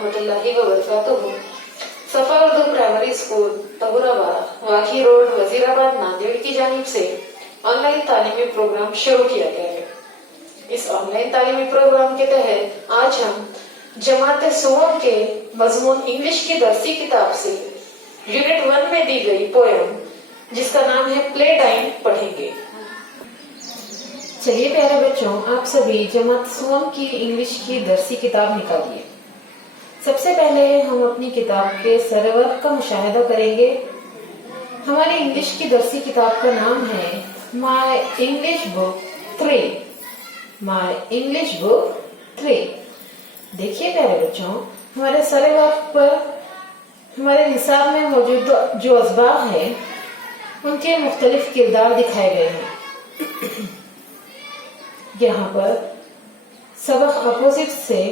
रहमतुल्लाहि व बरकातुहू। सफा उर्दू प्राइमरी स्कूल तहुराबाद वाकी रोड वजीराबाद नांदेड़ की जानिब से ऑनलाइन तालीमी प्रोग्राम शुरू किया गया है। इस ऑनलाइन तालीमी प्रोग्राम के तहत आज हम जमात सुवम के मजमून इंग्लिश की दरसी किताब से यूनिट 1 में दी गई पोयम जिसका नाम है प्ले टाइम पढ़ेंगे। चलिए प्यारे बच्चों, आप सभी जमात सुवम की इंग्लिश की दरसी किताब निकालिए। सबसे पहले हम अपनी किताब के सरवर्क का मुशाहिदा करेंगे। हमारी इंग्लिश की दरसी किताब का नाम है my English book 3। My English book 3। देखिए प्यारे बच्चों, हमारे सरवर्क पर हमारे निसाब में मौजूद जो असबाब है उनके मुख्तलिफ किरदार दिखाए गए हैं। यहाँ पर सबक अपोजिट से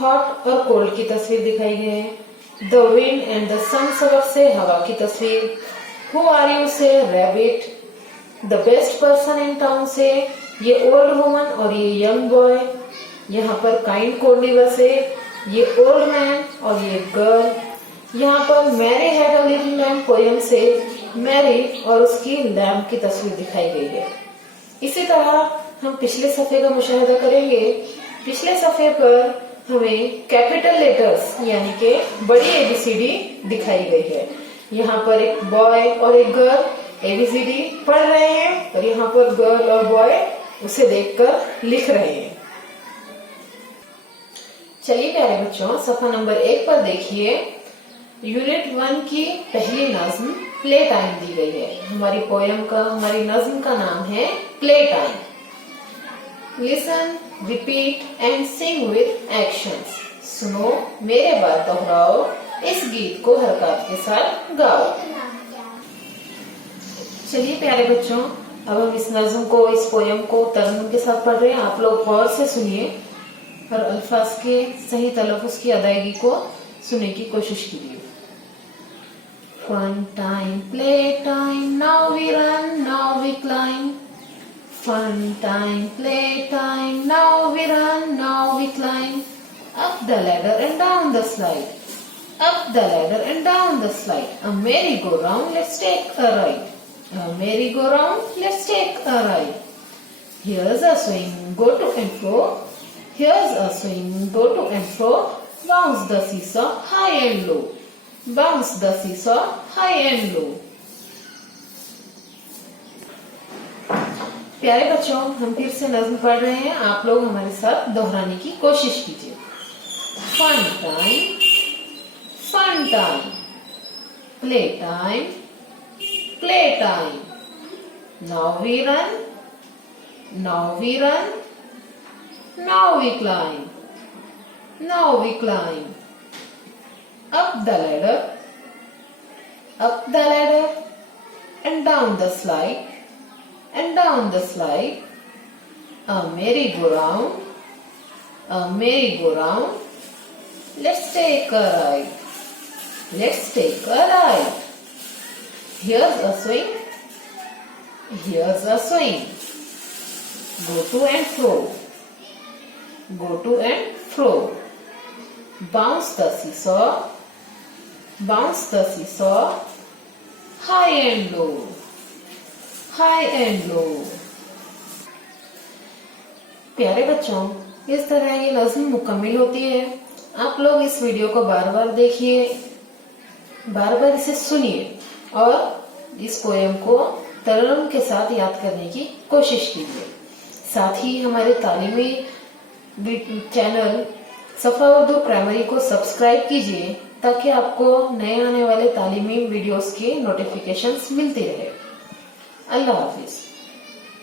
हॉट और कोल्ड की तस्वीर दिखाई गई है। द विंड एंड द सन सबक से हवा की तस्वीर। हु आर यू से rabbit. The best person in town से ये ओल्ड वुमन और ये यंग बॉय। यहाँ पर काइंड कोडलीवर से ये ओल्ड मैन और ये गर्ल। यहाँ पर Mary had a little lamb poem से मैरी और उसकी लैम्ब की तस्वीर दिखाई गई है। इसी तरह हम पिछले सफे का मुशाहिदा करेंगे। पिछले सफे पर हमें कैपिटल लेटर्स यानी कि बड़ी एबीसीडी दिखाई गई है। यहाँ पर एक बॉय और एक गर्ल एबीसीडी पढ़ रहे हैं और यहाँ पर गर्ल और बॉय उसे देखकर लिख रहे हैं। चलिए प्यारे बच्चों, सफा नंबर 1 पर देखिए। यूनिट 1 की पहली नज्म प्ले टाइम दी गई है। हमारी पोयम का, हमारी नज्म का नाम है play time. Listen, repeat and Singh with actions. सुनो, मेरे बाद दोहराओ, इस गीत को हरकत के साथ गाओ। चलिए प्यारे बच्चों, अब हम इस नज्म को, इस पोयम को तरन्नुम के साथ पढ़ रहे हैं। आप लोग गौर से सुनिए और अल्फाज के सही तलफ़ुज़ की अदायगी को सुनने की कोशिश कीजिए। Fun time, play time, now we run, now we climb. Fun time, play time, now we run, now we climb. Up the ladder and down the slide. Up the ladder and down the slide. A merry-go-round, let's take a ride. A merry-go-round, let's take a ride. Here's a swing, go to and fro. Here's a swing, go to and fro. Bounce the seesaw, high and low. Bounce the seesaw, high and low. प्यारे बच्चों, हम फिर से नज्म पढ़ रहे हैं। आप लोग हमारे साथ दोहराने की कोशिश कीजिए। Fun time, fun time. Play time, play time. Now we run, now we run. Now we climb, now we climb. Up the ladder, up the ladder, and down the slide, and down the slide. A merry-go-round, a merry-go-round. Let's take a ride, let's take a ride. Here's a swing, here's a swing. Go to and fro, go to and fro. Bounce the seesaw, bounce the seesaw, high and low, high and low. प्यारे बच्चों, इस तरह ये नज्म मुकम्मल होती है। आप लोग इस वीडियो को बार बार देखिए, बार बार इसे सुनिए और इस पोयम को तरन्नुम के साथ याद करने की कोशिश कीजिए। साथ ही हमारे तालीमी चैनल सफा उर्दू प्राइमरी को सब्सक्राइब कीजिए ताकि आपको नए आने वाले तालीमी वीडियोस की नोटिफिकेशंस मिलती रहे। अल्लाह हाफिज।